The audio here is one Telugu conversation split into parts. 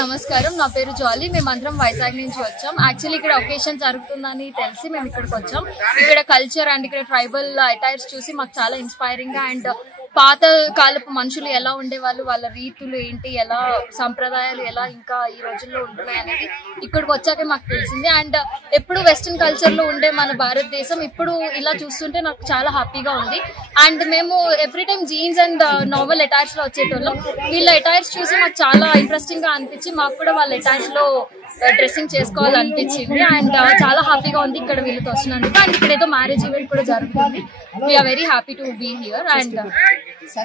నమస్కారం, నా పేరు జాలీ. మేమందరం వైజాగ్ నుంచి వచ్చాం. యాక్చువల్లీ ఇక్కడ ఒకేషన్ జరుగుతుందని తెలిసి మేము ఇక్కడికి వచ్చాం. ఇక్కడ కల్చర్ అండ్ ఇక్కడ ట్రైబల్ అటైర్స్ చూసి మాకు చాలా ఇన్స్పైరింగ్ గా అండ్ పాత కాలపు మనుషులు ఎలా ఉండేవాళ్ళు, వాళ్ళ రీతులు ఏంటి, ఎలా సంప్రదాయాలు ఎలా ఇంకా ఈ రోజుల్లో ఉంటున్నాయి అనేది ఇక్కడికి వచ్చాకే మాకు తెలిసింది. అండ్ ఎప్పుడు వెస్టర్న్ కల్చర్ లో ఉండే మన భారతదేశం ఇప్పుడు ఇలా చూస్తుంటే నాకు చాలా హ్యాపీగా ఉంది. అండ్ మేము every time jeans and normal attires లో వచ్చేటోళ్ళం. వీళ్ళ అటైర్స్ చూసి మాకు చాలా ఇంట్రెస్టింగ్ గా అనిపించి మాకు కూడా వాళ్ళ అటైర్స్ లో డ్రెస్సింగ్ చేసుకోవాలనిపించింది. అండ్ చాలా హ్యాపీగా ఉంది ఇక్కడ వీళ్ళతో వచ్చినందుకు. అండ్ ఇక్కడ ఏదో మ్యారేజ్ ఈవెంట్ కూడా జరుగుతుంది. We are very happy to be here. And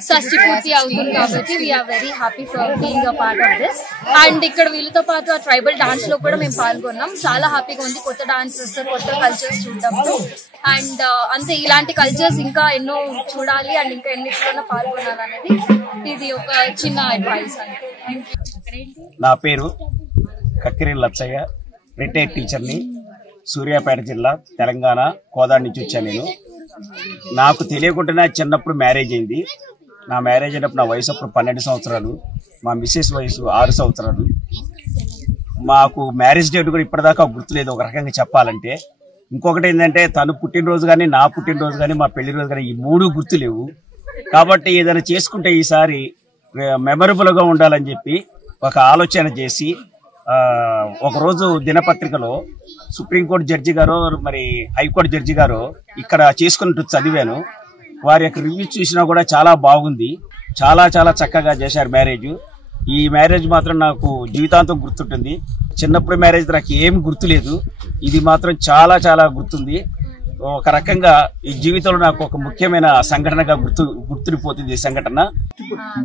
షష్ఠి పూర్తి అవుతుంది కాబట్టి we are very happy for being a part of this. And ఇక్కడ వీళ్ళతో పాటు ఆ ట్రైబల్ డాన్స్ లో కూడా మేము పాల్గొన్నాం. చాలా హ్యాపీగా ఉంది కొత్త డాన్సెస్, కొత్త కల్చర్స్ చూడడంతో. అండ్ అంతే, ఇలాంటి కల్చర్స్ ఇంకా ఎన్నో చూడాలి అండ్ ఇంకా ఎన్నిటిలోనూ పాల్గొనాలనేది ఇది ఒక చిన్న అడ్వైస్ అండి. నా పేరు కక్కిరి లచ్చయ్య, రిటైర్డ్ టీచర్ని, సూర్యాపేట జిల్లా, తెలంగాణ, కోదాడ నుంచి వచ్చాను. నేను నాకు తెలియకుండానే చిన్నప్పుడు మ్యారేజ్ అయింది. నా మ్యారేజ్ అయినప్పుడు నా వయసు అప్పుడు 12 సంవత్సరాలు, మా మిస్సెస్ వయసు 6 సంవత్సరాలు. మాకు మ్యారేజ్ డేట్ కూడా ఇప్పటిదాకా గుర్తులేదు ఒక రకంగా చెప్పాలంటే. ఇంకొకటి ఏంటంటే తను పుట్టినరోజు కానీ, నా పుట్టినరోజు కానీ, మా పెళ్లి రోజు కానీ, ఈ 3 గుర్తులేవు. కాబట్టి ఏదైనా చేసుకుంటే ఈసారి మెమరబుల్గా ఉండాలని చెప్పి ఒక ఆలోచన చేసి ఒకరోజు దినపత్రికలో సుప్రీంకోర్టు జడ్జి గారు, మరి హైకోర్టు జడ్జి గారు ఇక్కడ చేసుకున్నట్టు చదివాను. వారి యొక్క రివ్యూ చూసినా కూడా చాలా బాగుంది. చాలా చాలా చక్కగా చేశారు మ్యారేజ్. ఈ మ్యారేజ్ మాత్రం నాకు జీవితాంతం గుర్తుంటుంది. చిన్నప్పుడు మ్యారేజ్ నాకు ఏమి గుర్తులేదు, ఇది మాత్రం చాలా చాలా గుర్తుంది. ఒక రకంగా ఈ జీవితంలో నాకు ఒక ముఖ్యమైన సంఘటనగా గుర్తుండిపోతుంది ఈ సంఘటన.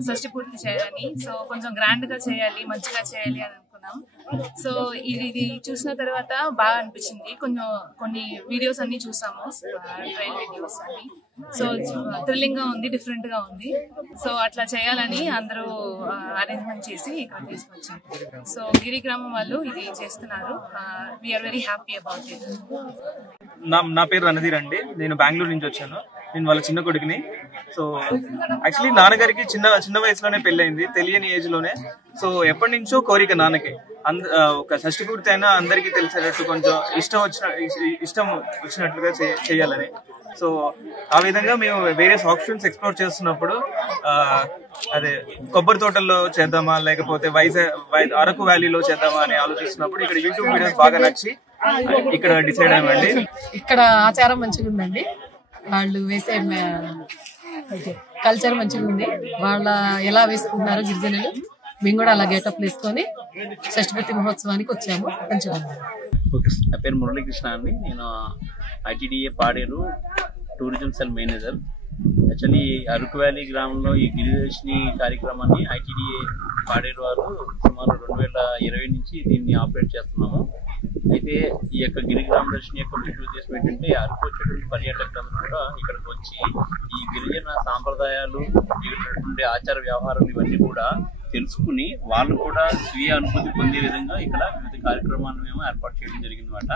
షష్ఠి పూర్తి చేయాలని, సో కొంచెం గ్రాండ్ గా చేయాలి, మంచిగా చేయాలి అని అనుకున్నాం. సో ఇది చూసిన తర్వాత బాగా అనిపించింది. కొన్ని వీడియోస్ అన్ని చూసాము, ట్రైల్ వీడియోస్ అన్ని. సో థ్రిల్లింగ్ గా ఉంది, డిఫరెంట్ గా ఉంది. సో అట్లా చేయాలని అందరూ అరేంజ్మెంట్ చేసి ఇక్కడ తీసుకొచ్చాం. సో గిరిగ్రామం వాళ్ళు ఇది చేస్తున్నారు. We are very happy about it. నా పేరు రణధీర్ అండి. నేను బెంగళూరు నుంచి వచ్చాను. నేను వాళ్ళ చిన్న కొడుకుని. సో యాక్చువల్లీ నాన్నగారికి చిన్న వయసులోనే పెళ్ళైంది, తెలియని ఏజ్ లోనే. సో ఎప్పటి నుంచో కోరిక నాన్నకి ఒక షష్ఠి పూర్తి అయినా అందరికీ తెలిసేటట్టు కొంచెం ఇష్టం వచ్చినట్లుగా చేయాలని. సో ఆ విధంగా మేము వేరియస్ ఆప్షన్స్ ఎక్స్ప్లోర్ చేస్తున్నప్పుడు అదే కొబ్బరి తోటల్లో చేద్దామా లేకపోతే అరకు వ్యాలీలో చేద్దామా అని ఆలోచిస్తున్నప్పుడు ఇక్కడ యూట్యూబ్ వీడియోస్ బాగా నచ్చి ఇక్కడ డిసైడ్ అయ్యామండి. ఇక్కడ ఆచారం మంచిగా ఉందండి, వాళ్ళు వేసే కల్చర్ మంచిగా ఉంది. వాళ్ళ ఎలా వేసుకుంటున్నారు గిరిజనులు, మేము కూడా అలా గెటప్ వేసుకొని షష్ఠపూర్తి మహోత్సవానికి వచ్చాము. మంచిగా ఉంది. నా పేరు మురళీకృష్ణ అండి. నేను ITDA Paderu tourism cell manager. Actually Araku valley గ్రామంలో ఈ గిరిదర్శిని కార్యక్రమాన్ని ఐటీడీఏ పాడేరు వారు సుమారు 2020 నుంచి దీన్ని ఆపరేట్ చేస్తున్నాము. అయితే ఈ యొక్క గిరిగ్రామ దర్శిని యొక్క ముఖ్య ఉద్దేశం ఏంటంటే అరకు వచ్చేటువంటి పర్యాటకులందరూ కూడా ఇక్కడికి వచ్చి ఈ గిరిజన సాంప్రదాయాలు, ఇక్కడ ఆచార వ్యవహారాలు ఇవన్నీ కూడా తెలుసుకుని వాళ్ళు కూడా స్వీయ అనుభూతి పొందే విధంగా ఇక్కడ వివిధ కార్యక్రమాలను మేము ఏర్పాటు చేయడం జరిగిందన్నమాట.